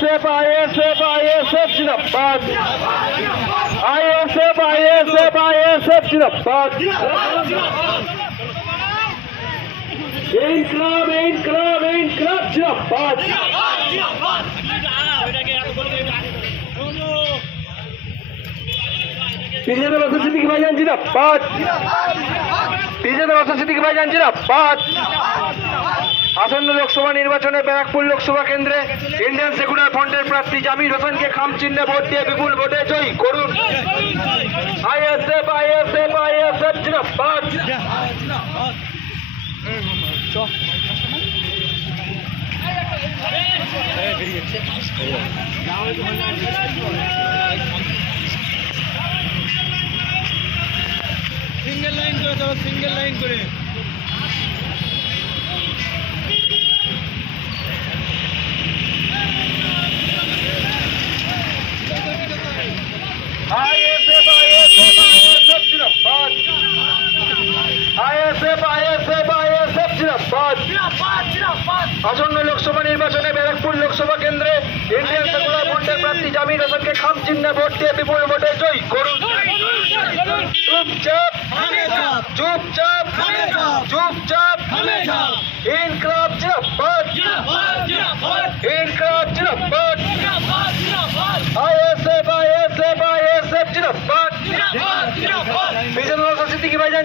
ISF ISF ISF জিন্দাবাদ ISF ISF ISF জিন্দাবাদ ইনকলাব ইনকলাব ইনকলাব জিন্দাবাদ পিজেদের বছর সিদ্দিকি ভাইজান জিন্দাবাদ পিজেদের বছর সিদ্দিকি ভাইজান জিন্দাবাদ আসন্ন লোকসভা নির্বাচনে ব্যারাকপুর লোকসভা কেন্দ্রে ইন্ডিয়ান সেকুলার ফ্রন্টের প্রার্থী জামির হোসেনকে খাম চিহ্নে ভোট দিয়ে বিপুল ভোটে জয়ী। করুন। সিঙ্গেল লাইন করে সিঙ্গেল লাইন করে আইএসএফ আইএসএফ আইএসএফ জিন্দাবাদ আইএসএফ আইএসএফ আইএসএফ জিন্দাবাদ আসন্ন লোকসভা নির্বাচনে ব্যারাকপুর লোকসভা কেন্দ্রে ইন্ডিয়ান সেকুলার ফ্রন্টের প্রার্থী জামির হোসেনকে খাম চিহ্নে ভোট দিয়ে বিপুল ভোটে জয়ী। করুন। চুপচাপ। চুপচাপ। চুপচাপ। ইনকলাব জিন্দাবাদ। ইনকলাব জিন্দাবাদ। ISF ISF ISF Bijan Hossain Siddiqui ভাইজান?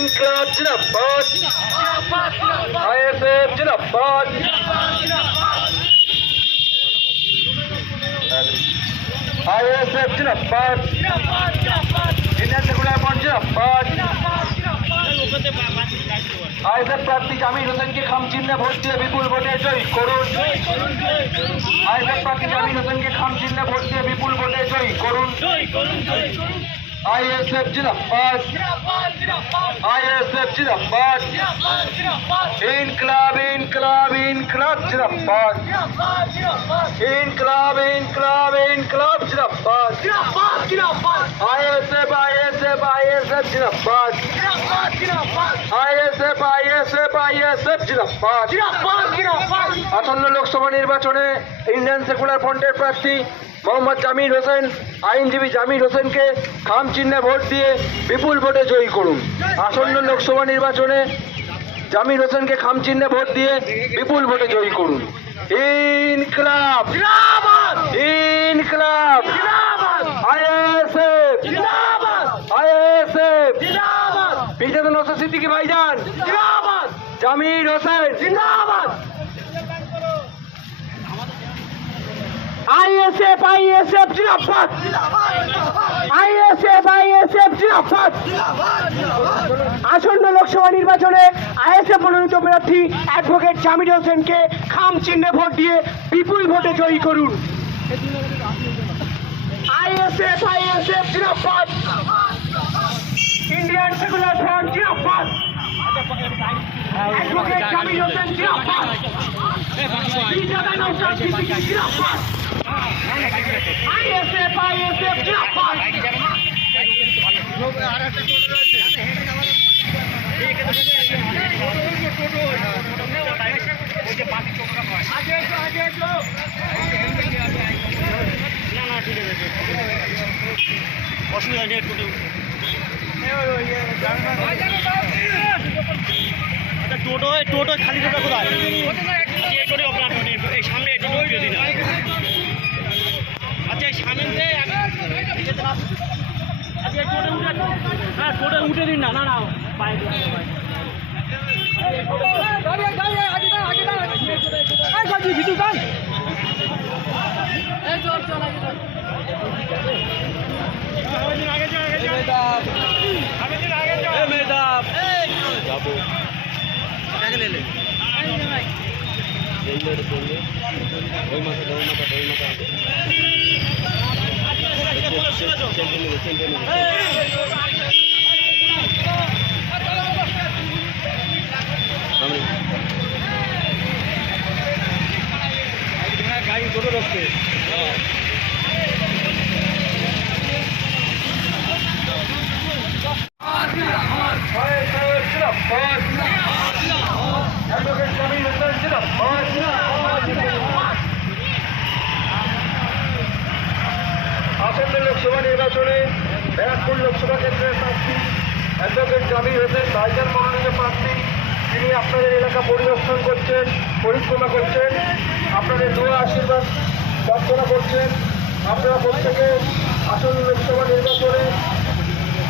ইনকলাব জিন্দাবাদ। আইএসএফ জিন্দাবাদ। আইএসএফ জিন্দাবাদ। ইন্ডিয়ান সেকুলার ফ্রন্ট জিন্দাবাদ। আইএসএফ প্রার্থী জামির হোসেনকে খাম চিহ্নে ভোট দিয়ে বিপুল ভোটে জয়ী করুন। আইএসএফ প্রার্থী জামির হোসেনকে খাম চিহ্নে ভোট দিয়ে বিপুল ভোটে জয়ী করুন। আইএসএফ জিন্দাবাদ। আইএসএফ জিন্দাবাদ ইনকলাব ইনকলাব ইনকলাব জিন্দাবাদ ইনকলাব ইনকলাব ইনকলাব জিন্দাবাদ আইএসএফ আইএসএফ আইএসএফ জিন্দাবাদ আইএসএফ আইএসএফ আইএসএফ জিন্দাবাদ আসন্ন লোকসভা নির্বাচনে ইন্ডিয়ান সেকুলার ফ্রন্টের প্রার্থী মোহাম্মদ জামির হোসেন আইনজীবী জামির হোসেনকে খাম চিহ্নে ভোট দিয়ে বিপুল ভোটে জয়ী করুন। আসন্ন লোকসভা নির্বাচনে জামির হোসেনকে খাম চিহ্নে ভোট দিয়ে বিপুল ভোটে জয়ী করুন। ইনকলাব! Inqilab! ISF! ISF! BJP Nasar Siddiqui ভাইজান! জামির হোসেন! আইএসএফ আইএসএফ, জিন্দাবাদ। আইএসএফ আইএসএফ, জিন্দাবাদ। আসন্ন লোকসভা নির্বাচনে আইএসএফ মনোনীত প্রার্থী অ্যাডভোকেট জামির হোসেনকে খাম চিহ্নে ভোট দিয়ে বিপুল ভোটে জয়ী করুন। আইএসএফ আইএসএফ, জিন্দাবাদ। ইন্ডিয়ান সেকুলার ফ্রন্ট, জিন্দাবাদ। অ্যাডভোকেট জামির হোসেন আইএসএফ জিন্দাবাদ অসুবিধা নেই টোটো আচ্ছা টোটো টোটো খালি টোটো কোথায়? টোটো আপনার হ্যাঁ টোটো উঠে দিন না না না, পায়ে দিন। যাব কাকে নিলে ওই মাথা ওই মাথা ওই মাথা গাড়ি কত রাখছে পাঁচ লোকসভা নির্বাচনে ব্যারাকপুর লোকসভা ক্ষেত্রের প্রার্থী অ্যাডভোকেট জামির হোসেন ভাইজান মনোনীত প্রার্থী। তিনি আপনাদের এলাকা পরিদর্শন করছেন, পরিক্রমা করছেন, আপনাদের দোয়া, আশীর্বাদ প্রার্থনা করছেন। আপনারা প্রত্যেকে আসন্ন লোকসভা নির্বাচনে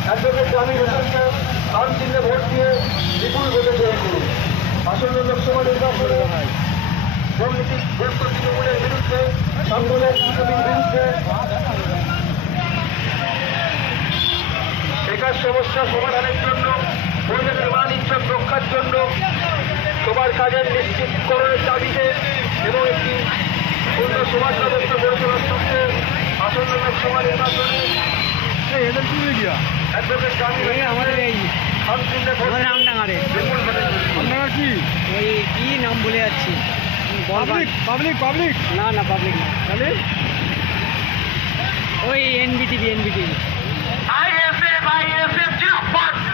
অ্যাডভোকেট জামির হোসেনকে নাম চিহ্নে ভোট দিয়ে বিপুল ভোটে জয় করুন। আসন্ন লোকসভা নির্বাচনে দুর্নীতি গ্রেপ্তার তৃণমূলের বিরুদ্ধে আন্দোলন সমস্যা সমাধানের জন্য পরিবেশের মান রক্ষার জন্য সবার কাজের নিশ্চিতকরণের দাবিতে এবং একটি অন্য সমাজ সদস্য পরিচালনার সঙ্গে আসন্ন লোকসভা নির্বাচনে না না পাবলিক না। ওই NBTV NBTV. vai exigir força.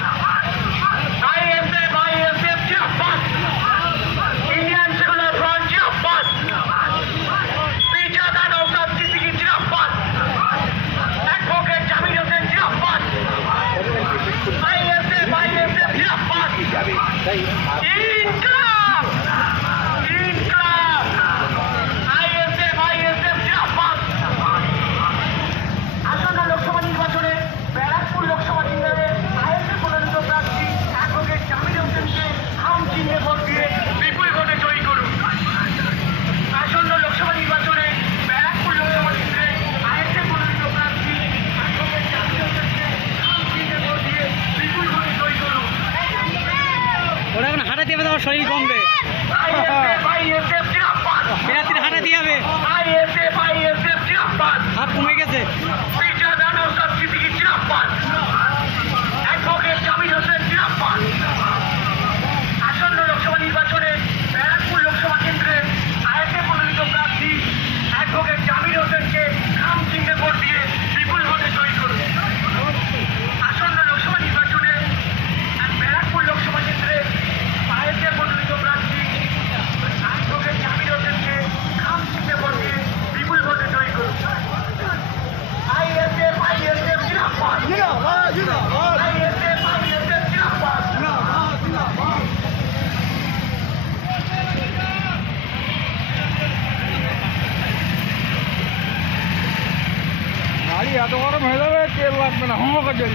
মানে হোমওয়ার্ক জেল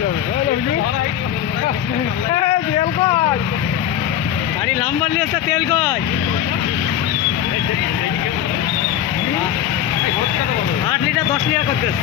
তেল নিয়ে তেল কয় আট লিটার দশ লিটার করতেছে